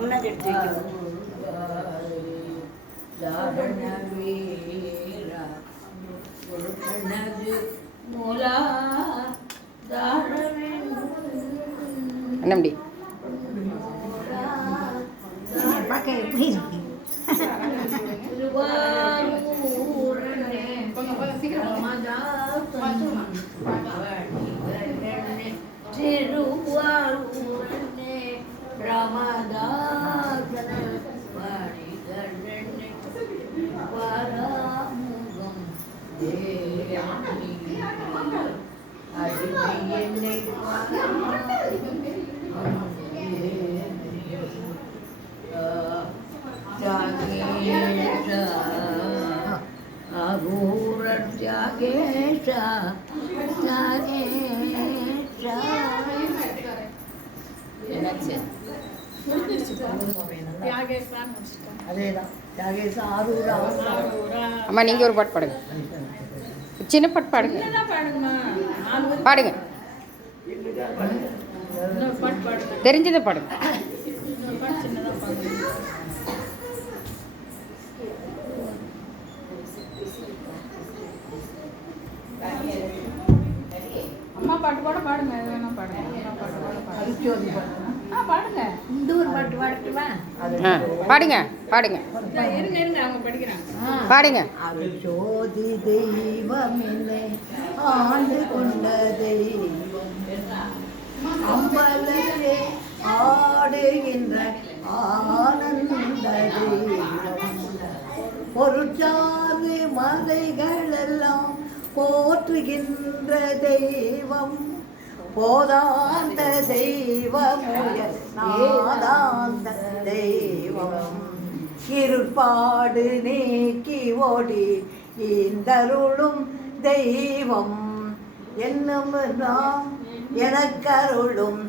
முன்னாடி எடுத்து வைக்கணும். என்னடி பார்க்க எப்படி இருக்கு? அம்மா நீங்கள் ஒரு பாட்டு பாடுங்க, சின்ன பாட்டு பாடுங்க, பாடுங்க, தெரிஞ்சதை பாடுங்க. அம்மா பாட்டு பாட பாடுங்க, எது வேணா பாடுங்க. பாடுங்க, இந்த ஒரு பாட்டு பாடட்டுமா? பாடுங்க பாடுங்க இருங்க அவங்க படிக்கிறாங்க. பாடுங்க. அருள்ஜோதி தெய்வம் என்னை ஆண்டு கொண்ட தெய்வம், அம்பலத்தே ஆடுகின்ற ஆனந்த தெய்வம், பொருட்சார்ந்து மலைகள் எல்லாம் போற்றுகின்ற தெய்வம், போதாந்த தெய்வம், நாதாந்த தெய்வம், இருப்பாடு நீக்கி ஓடி இந்தருளும் தெய்வம், என்னும் நாம் எனக்கருளும்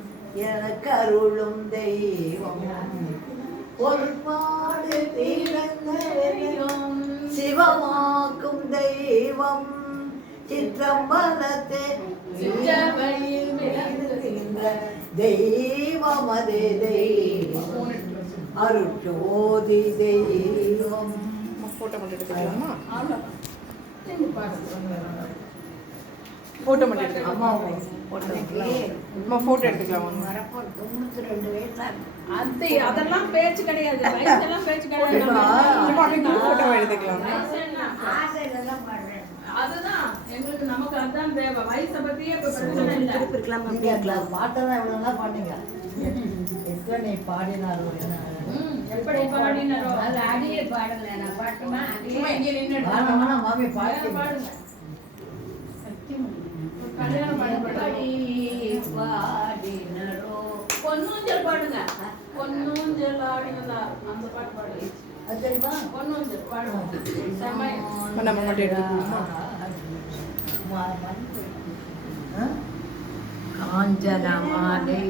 தெய்வம், பொருட்பாடு தீர்ந்த சிவமாக்கும் தெய்வம், சிற்றம்பலத்தே தெய்வம், அதே தெய்வம், அருட்ஜோதி தெய்வம். போட்டோ மட்டும் எடுத்துக்கலாமா? போட்டோ மட்டும் எடுத்துக்கலாமா? போட்டோ எடுத்துக்கலாம். அதெல்லாம் பேச்சு கிடையாது, வயசெல்லாம் பேச்சு கிடையாது. போட்டோ எடுத்துக்கலாம். அதுதான் எங்களுக்கு, நமக்கு அதான் தேவை. வயசை பத்தியே இப்ப பிரச்சனை இல்லை. பாட்டெல்லாம் எவ்வளவு பாடுங்க, எத்தனை பாடினாரோ, எப்படி பாடினாரோ அது அடியே பாடல. நான் பாட்டுமா இங்கே நின்று மாமி பாட்டு பாடுங்க. கல்யாணம் பாடி பாடினரோ பொன்னூஞ்சல் பாடுங்க. பொன்னூஞ்சல் ஆடினதார் அந்த பாட்டு பாடுங்க. அது தெரியுமா? பொன்னூஞ்சல் பாடுவோம். சமயம் காஞ்சன மாலை